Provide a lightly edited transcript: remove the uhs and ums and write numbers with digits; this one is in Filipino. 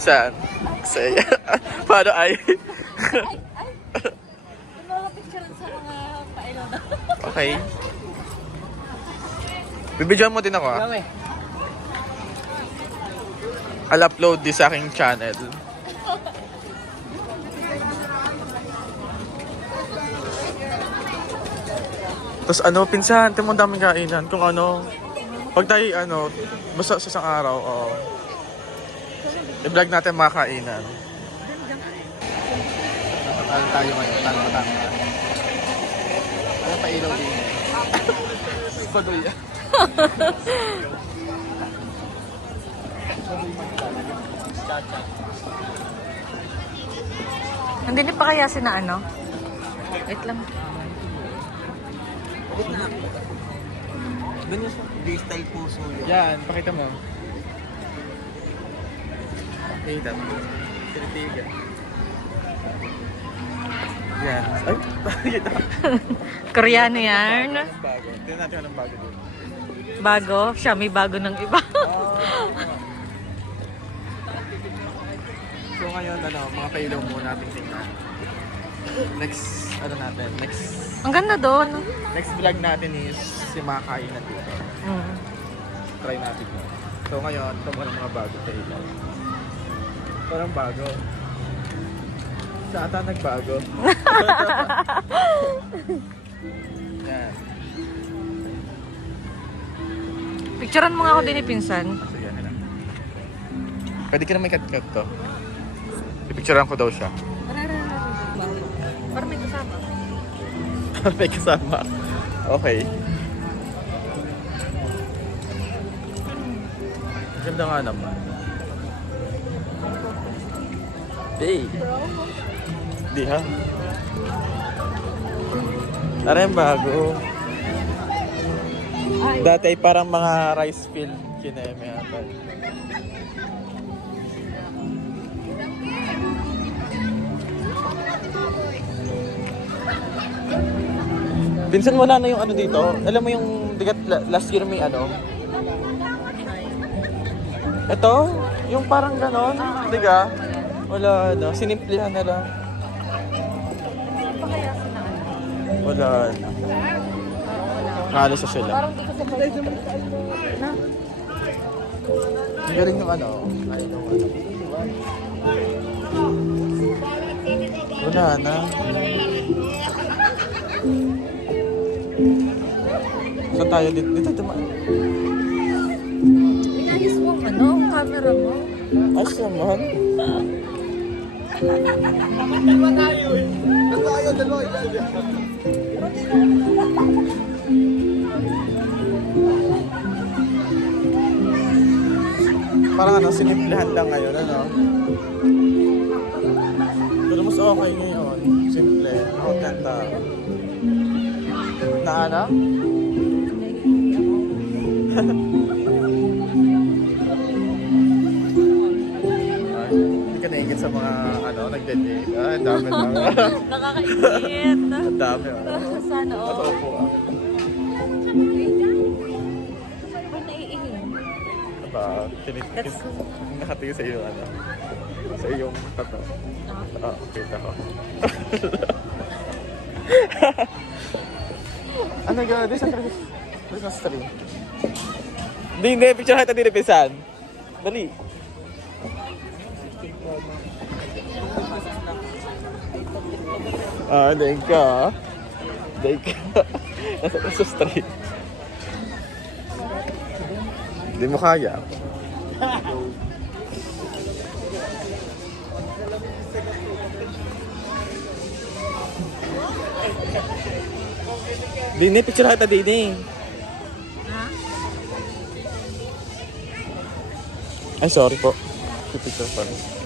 Saan? Say. Paano ay? Yung mga picture sa mga pailaw na. Okay. Bibidyoan mo din ako ah. I'll upload this sa aking channel. Tapos ano, pinsan, ito mo daming kainan. Kung ano, pag tayo basta sa isang araw, i-vlog natin mga kainan. Nakatalo tayo ngayon, tama. Ano pa ilaw din? Paduya. Hindi pa kaya na ano? Wait lang. Ganyan siya. Freestyle puso yun. Yan, pakita mo. Pakita mo. Tinitigan. Yan. Ay, pakita. Koreano yan. Anong bago? Tingnan natin anong bago dito. Bago? Siya may bago ng iba. So ngayon, mga pailaw muna natin tingnan. Next Ang ganda doon. next vlog natin is si mga kainan dito. Try natin yun. So ngayon, ito muna mga bago pailaw. Parang bago. Sa ata nagbago. Yan. Picturean mo nga ako din pinsan. Sige, yan. Pwede ka na may cut-cut to. Ipicturean ko daw siya. Para may kasama. May kasama. Okay. Ganda nga naman. Hey. Di ha? Tara yung bago. Dati ay parang mga rice field kineme ata. Pinsan wala na yung ano dito. Alam mo yung last year may ano? Ito, yung parang ganon, diga? Wala na, sinimplihan na lang. Wala na. Nakalis na sila. Ang galing ng ano. Wala na. Saan tayo dito? Dito dumaan. Inayos mo ang camera mo. Ayos naman. Parang sinimplihan lang ngayon, Pero mas okay ngayon. Simple. Kontenta. Na ano? Ay, hindi ka naingit sa mga nagde-date. Ay, ang dami na. Nakakaingit. Ang dami. Sana Ito all. po. Ba't naiingin? Diba? Nakatingin sa iyo, sa iyong tato. Kita ko. Ano gano'n? This is Christmas tree. Hindi. Picture kita din, Pisan. Dali. Daig ka. Nasa Christmas tree. Hindi mo kaya. Dini, picture kita Dini. Ha? Ay, sorry po. Picture pa rin.